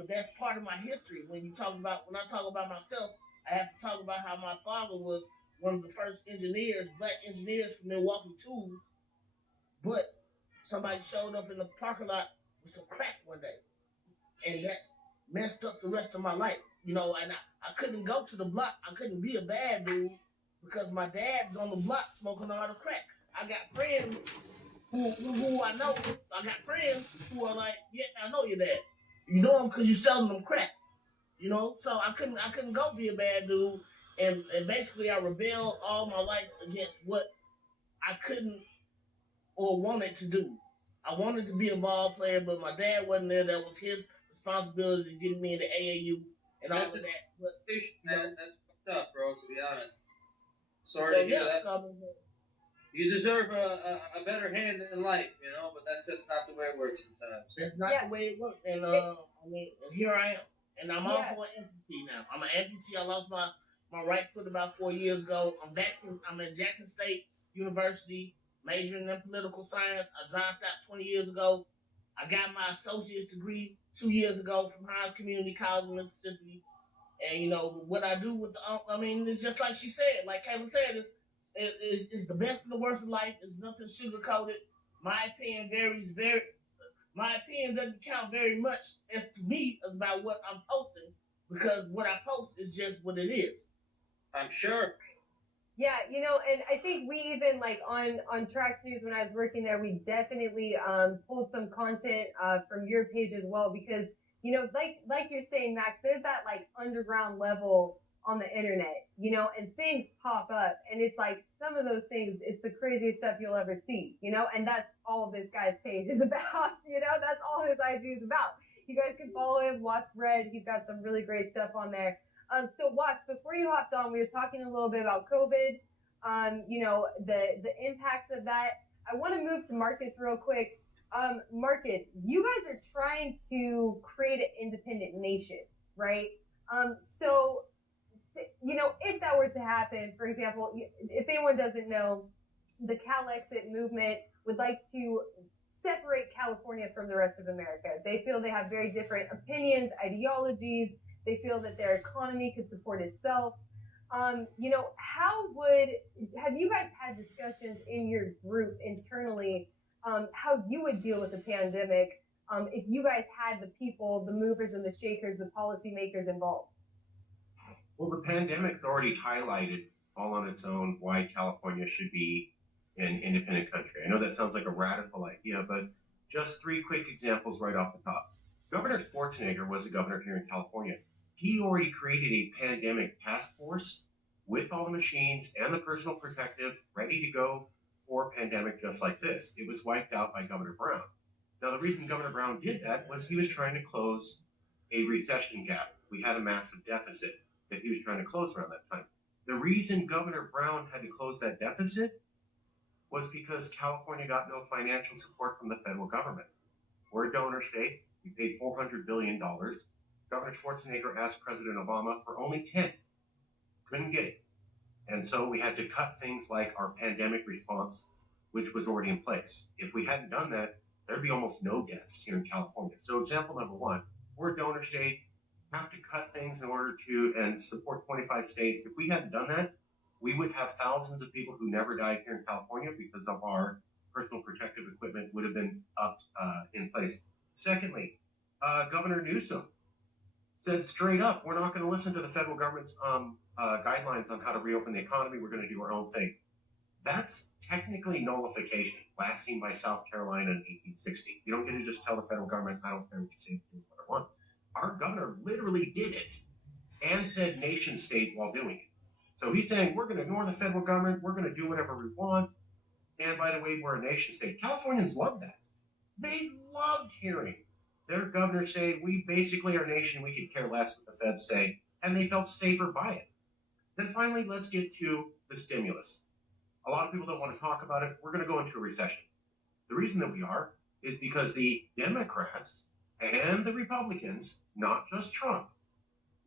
but that's part of my history. When I talk about myself, I have to talk about how my father was one of the first engineers, black engineers from Milwaukee Tools, but somebody showed up in the parking lot with some crack one day, and that messed up the rest of my life. And I couldn't go to the block. I couldn't be a bad dude because my dad's on the block smoking all the crack. I got friends who I know. I got friends who are like, yeah, I know your dad. You know him because you selling them crack. So I couldn't go be a bad dude, and basically I rebelled all my life against what I couldn't or wanted to do. I wanted to be a ball player, but my dad wasn't there. That was his responsibility to get me into AAU and all That's of a that. But fish, you know, man. That's fucked up, bro. To be honest, sorry so to hear yeah, that. so I mean, You deserve a better hand in life, but that's just not the way it works sometimes. that's not Yeah. the way it worked. And It, I mean, and here I am, and I'm yeah. also an amputee now. I'm an amputee. I lost my right foot about 4 years ago. I'm back. I'm at Jackson State University, majoring in political science. I dropped out 20 years ago. I got my associate's degree 2 years ago from Hines Community College in Mississippi. And what I do with I mean, it's just like she said, like Kayla said, it's the best and the worst of life. It's nothing sugar coated. My opinion varies very. My opinion doesn't count very much as to me about what I'm posting because what I post is just what it is. I'm sure. Yeah, and I think we even like on TraxNYC when I was working there, we definitely pulled some content from your page as well because like you're saying, Max, there's that like underground level on the internet, and things pop up, and it's like some of those things, it's the craziest stuff you'll ever see, and that's all this guy's page is about, that's all his IG is about. You guys can follow him, watch Red. He's got some really great stuff on there. So Watts, before you hopped on, we were talking a little bit about COVID, the impacts of that. I want to move to Marcus real quick. Marcus, you guys are trying to create an independent nation, right? So, if that were to happen, for example, if anyone doesn't know, the Cal Exit movement would like to separate California from the rest of America. They feel they have very different opinions, ideologies. They feel that their economy could support itself. Have you guys had discussions in your group internally how you would deal with the pandemic if you guys had the people, the movers and the shakers, the policymakers involved? Well, the pandemic's already highlighted all on its own why California should be an independent country. I know that sounds like a radical idea, but just three quick examples right off the top. Governor Schwarzenegger was a governor here in California. He already created a pandemic task force with all the machines and the personal protective ready to go for a pandemic just like this. It was wiped out by Governor Brown. Now, the reason Governor Brown did that was he was trying to close a recession gap. We had a massive deficit that he was trying to close around that time. The reason Governor Brown had to close that deficit was because California got no financial support from the federal government. We're a donor state. We paid $400 billion. Governor Schwarzenegger asked President Obama for only 10. Couldn't get it. And so we had to cut things like our pandemic response, which was already in place. If we hadn't done that, there'd be almost no deaths here in California. So example number one, we're a donor state, have to cut things in order to and support 25 states. If we hadn't done that, we would have thousands of people who never died here in California because of our personal protective equipment would have been up in place. Secondly, Governor Newsom said straight up, we're not going to listen to the federal government's guidelines on how to reopen the economy. We're going to do our own thing. That's technically nullification, last seen by South Carolina in 1860. You don't get to just tell the federal government, I don't care what you say, do what I want. Our governor literally did it and said nation state while doing it. So he's saying, we're going to ignore the federal government. We're going to do whatever we want. And by the way, we're a nation state. Californians love that. They loved hearing their governor say, we basically are a nation. We could care less what the feds say. And they felt safer by it. Then finally, let's get to the stimulus. A lot of people don't want to talk about it. We're going to go into a recession. The reason that we are is because the Democrats and the Republicans, not just Trump,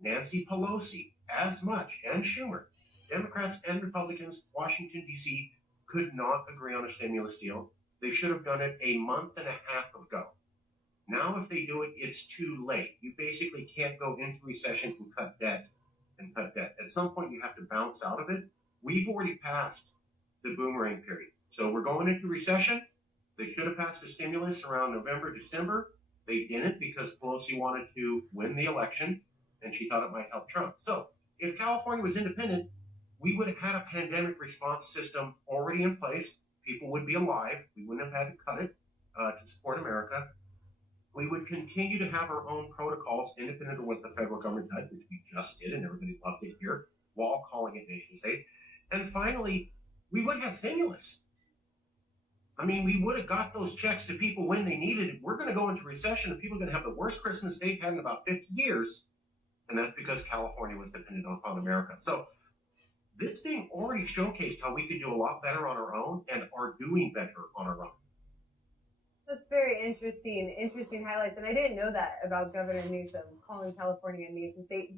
Nancy Pelosi as much, and Schumer, Democrats and Republicans, Washington, D.C., could not agree on a stimulus deal. They should have done it a month and a half ago. Now, if they do it, it's too late. You basically can't go into recession and cut debt. At some point, you have to bounce out of it. We've already passed the boomerang period. So we're going into recession. They should have passed the stimulus around November, December. They didn't because Pelosi wanted to win the election and she thought it might help Trump. So if California was independent, we would have had a pandemic response system already in place. People would be alive. We wouldn't have had to cut it to support America. We would continue to have our own protocols independent of what the federal government did, which we just did, and everybody loved it here, while calling it nation state. And finally, we would have stimulus. I mean, we would have got those checks to people when they needed it. We're going to go into recession, and people are going to have the worst Christmas they've had in about 50 years, and that's because California was dependent upon America. So this thing already showcased how we could do a lot better on our own and are doing better on our own. That's very interesting highlights. And I didn't know that about Governor Newsom calling California a nation state.